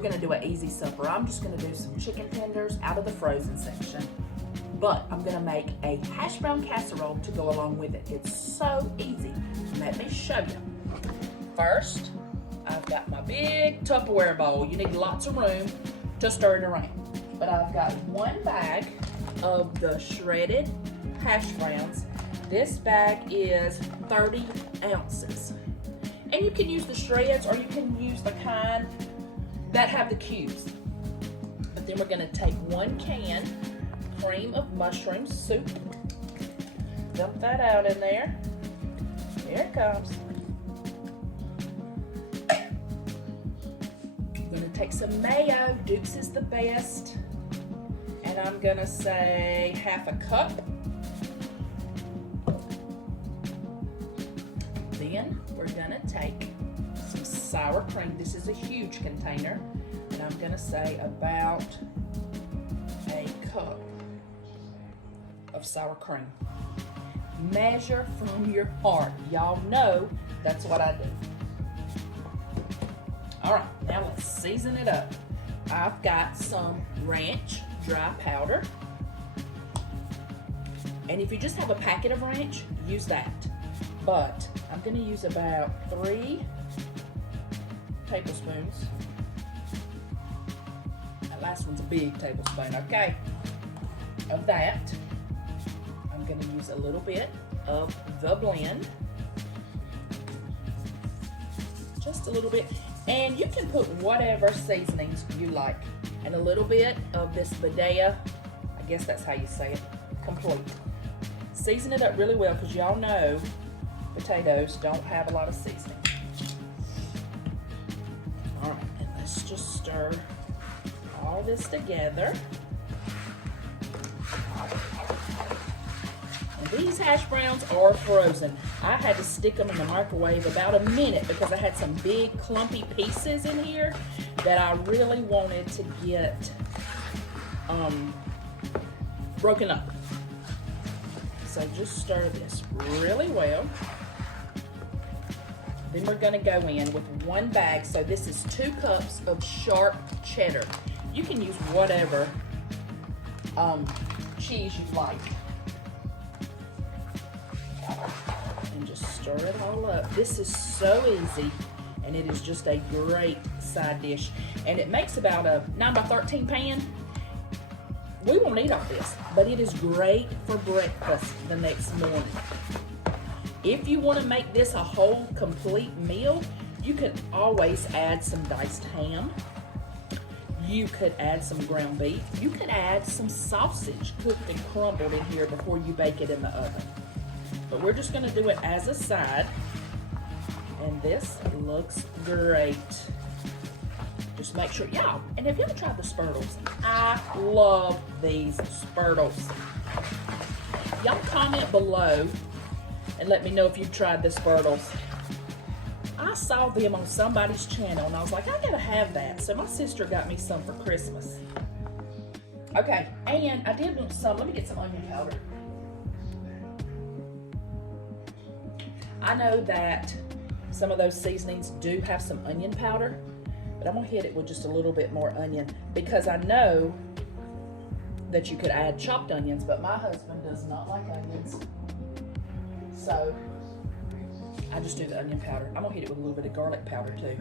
gonna do an easy supper. I'm just gonna do some chicken tenders out of the frozen section. But I'm gonna make a hash brown casserole to go along with it. It's so easy. Let me show you. First, I've got my big Tupperware bowl. You need lots of room to stir it around. But I've got 1 bag of the shredded hash browns. This bag is 30 ounces. And you can use the shreds or you can use the kind that have the cubes. But then we're gonna take 1 can cream of mushroom soup. Dump that out in there. Here it comes. I'm gonna take some mayo. Duke's is the best. And I'm gonna say 1/2 cup. Then we're gonna take some sour cream. This is a huge container. And I'm gonna say about 1 cup of sour cream. Measure from your heart. Y'all know that's what I do. All right, now let's season it up. I've got some ranch dry powder. And if you just have a packet of ranch, use that. But I'm gonna use about 3 tablespoons. That last one's a big tablespoon, okay? Of that. I'm gonna use a little bit of the blend. Just a little bit. And you can put whatever seasonings you like. And a little bit of this Badea, I guess that's how you say it, complete. Season it up really well because y'all know potatoes don't have a lot of seasoning. All right, and let's just stir all this together. And these hash browns are frozen. I had to stick them in the microwave about a minute because I had some big clumpy pieces in here that I really wanted to get broken up. So just stir this really well. Then we're gonna go in with 1 bag. So this is 2 cups of sharp cheddar. You can use whatever cheese you like. And just stir it all up. This is so easy, and it is just a great side dish. And it makes about a 9 by 13 pan. We won't eat all this, but it is great for breakfast the next morning. If you want to make this a whole complete meal, you can always add some diced ham. You could add some ground beef. You could add some sausage cooked and crumbled in here before you bake it in the oven. But we're just going to do it as a side. And this looks great. Just make sure, y'all, and have you ever tried the Spurtles? I love these Spurtles. Y'all comment below and let me know if you've tried the Spurtles. I saw them on somebody's channel and I was like, I gotta have that. So my sister got me some for Christmas. Okay, and I did want some, let me get some onion powder. I know that some of those seasonings do have some onion powder, but I'm gonna hit it with just a little bit more onion because I know that you could add chopped onions, but my husband does not like onions. So I just do the onion powder. I'm gonna hit it with a little bit of garlic powder too.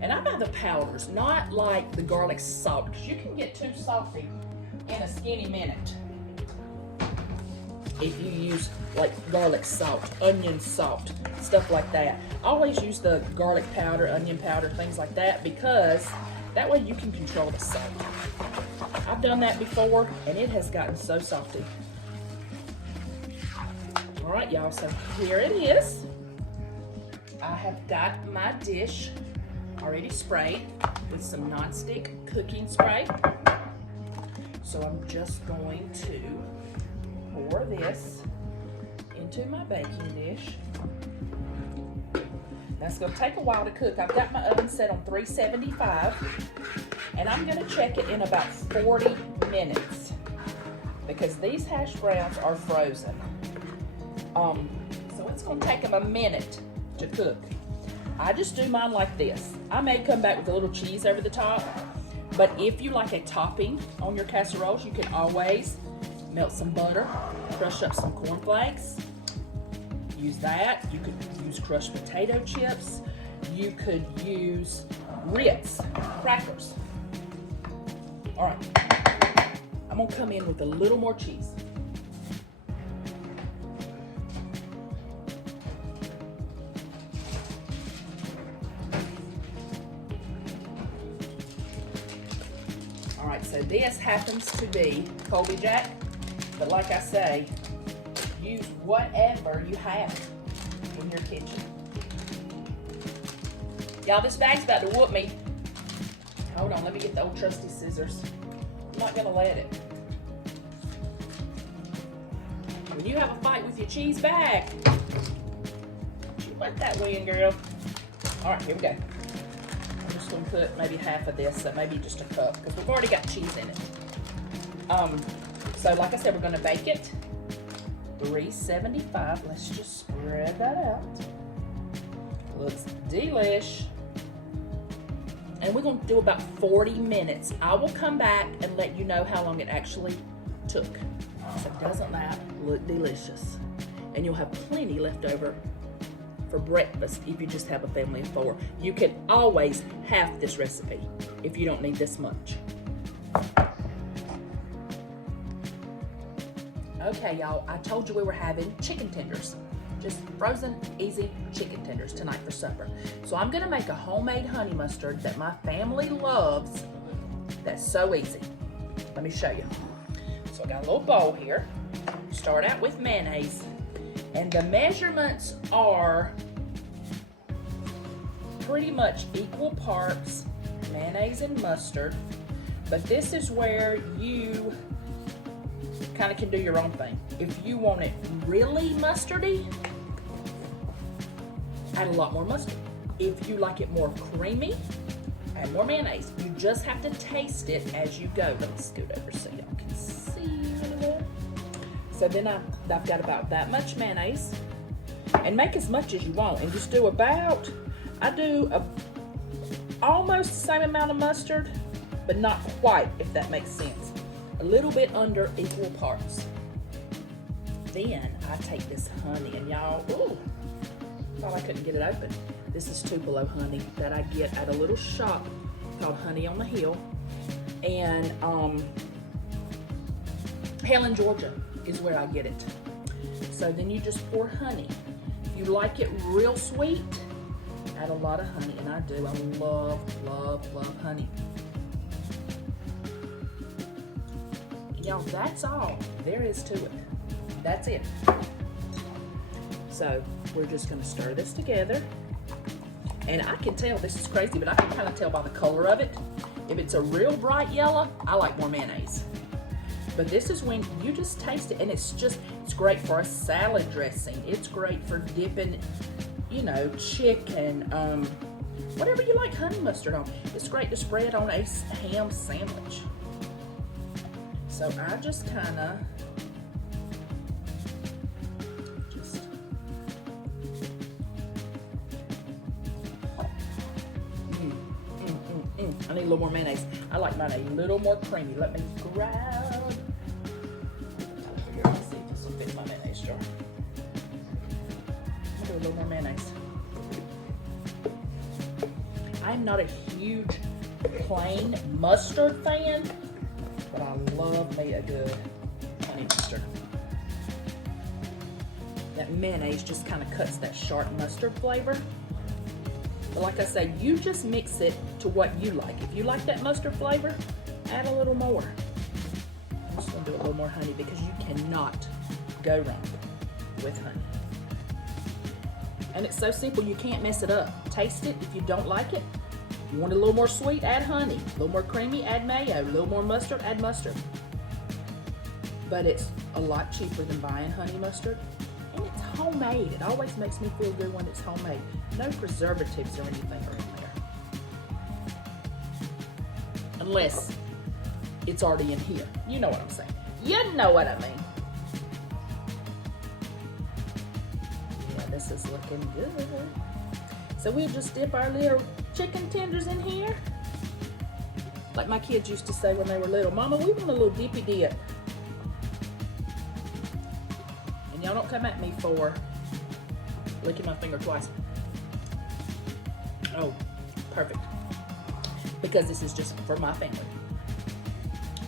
And I buy the powders, not like the garlic salt, because you can get too salty in a skinny minute if you use like garlic salt, onion salt, stuff like that. I always use the garlic powder, onion powder, things like that, because that way you can control the salt. I've done that before and it has gotten so salty. All right, y'all, so here it is. I have got my dish already sprayed with some nonstick cooking spray. So I'm just going to pour this into my baking dish. That's going to take a while to cook. I've got my oven set on 375 and I'm going to check it in about 40 minutes because these hash browns are frozen. So it's going to take them a minute to cook. I just do mine like this. I may come back with a little cheese over the top, but if you like a topping on your casseroles, you can always melt some butter, crush up some cornflakes, use that. You could use crushed potato chips. You could use Ritz crackers. All right, I'm gonna come in with a little more cheese. All right, so this happens to be Colby Jack, but like I say, use whatever you have in your kitchen. Y'all, this bag's about to whoop me. Hold on, let me get the old trusty scissors. I'm not gonna let it. When you have a fight with your cheese bag, you let that win, girl. All right, here we go. I'm just gonna put maybe half of this, so maybe just a cup, because we've already got cheese in it. So like I said, we're gonna bake it 375. Let's just spread that out. Looks delish. And we're gonna do about 40 minutes. I will come back and let you know how long it actually took. So doesn't that look delicious? And you'll have plenty left over for breakfast if you just have a family of 4. You can always half this recipe if you don't need this much. Okay, y'all, I told you we were having chicken tenders. Just frozen, easy chicken tenders tonight for supper. So I'm gonna make a homemade honey mustard that my family loves. That's so easy. Let me show you. So I got a little bowl here. Start out with mayonnaise. And the measurements are pretty much equal parts mayonnaise and mustard. But this is where you kind of can do your own thing. If you want it really mustardy, add a lot more mustard. If you like it more creamy, add more mayonnaise. You just have to taste it as you go. Let me scoot over so y'all can see a little more. So then I've got about that much mayonnaise, and make as much as you want, and just do about, I do almost the same amount of mustard, but not quite, if that makes sense. A little bit under equal parts. Then I take this honey, and y'all, ooh, thought I couldn't get it open. This is Tupelo honey that I get at a little shop called Honey on the Hill. And Helen, Georgia is where I get it. So then you just pour honey. If you like it real sweet, add a lot of honey, and I do. I love, love, love honey. Y'all, that's all there is to it. That's it. So we're just gonna stir this together. And I can tell, this is crazy, but I can kind of tell by the color of it. If it's a real bright yellow, I like more mayonnaise. But this is when you just taste it, and it's great for a salad dressing. It's great for dipping, you know, chicken, whatever you like honey mustard on. It's great to spread on a ham sandwich. So I just kind of I need a little more mayonnaise. I like mine a little more creamy. Let me grab. Let's see if this will fit in my mayonnaise jar. I'll do a little more mayonnaise. I'm not a huge plain mustard fan, but I love me a good honey mustard. That mayonnaise just kind of cuts that sharp mustard flavor. But like I say, you just mix it to what you like. If you like that mustard flavor, add a little more. I'm just gonna do a little more honey because you cannot go wrong with honey. And it's so simple, you can't mess it up. Taste it if you don't like it. If you want it a little more sweet, add honey. A little more creamy, add mayo. A little more mustard, add mustard. But it's a lot cheaper than buying honey mustard. And it's homemade. It always makes me feel good when it's homemade. No preservatives or anything are in there. Unless it's already in here. You know what I'm saying. You know what I mean. Yeah, this is looking good. So we'll just dip our little chicken tenders in here. Like my kids used to say when they were little, Mama, we want a little dippy dip. And y'all don't come at me for licking my finger twice. Oh, perfect. Because this is just for my family.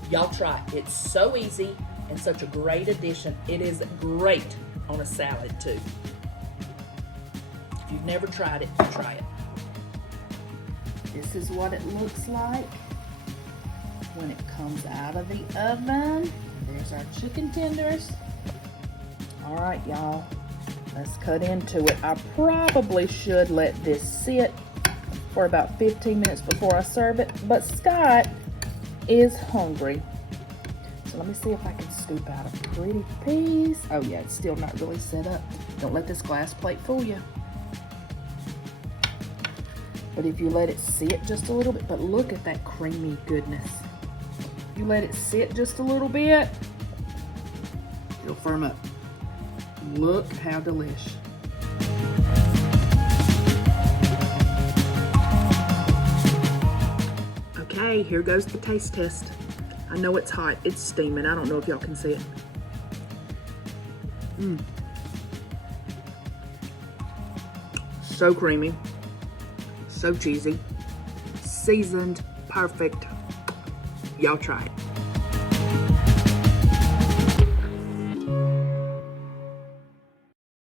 Y'all try it. It's so easy and such a great addition. It is great on a salad too. If you've never tried it, try it. This is what it looks like when it comes out of the oven. There's our chicken tenders. All right, y'all, let's cut into it. I probably should let this sit for about 15 minutes before I serve it, but Scott is hungry. So let me see if I can scoop out a pretty piece. Oh yeah, it's still not really set up. Don't let this glass plate fool you. But if you let it sit just a little bit, but look at that creamy goodness. You let it sit just a little bit, it'll firm up. Look how delish. Okay, here goes the taste test. I know it's hot, it's steaming. I don't know if y'all can see it. So creamy, so cheesy, seasoned, perfect. Y'all try it.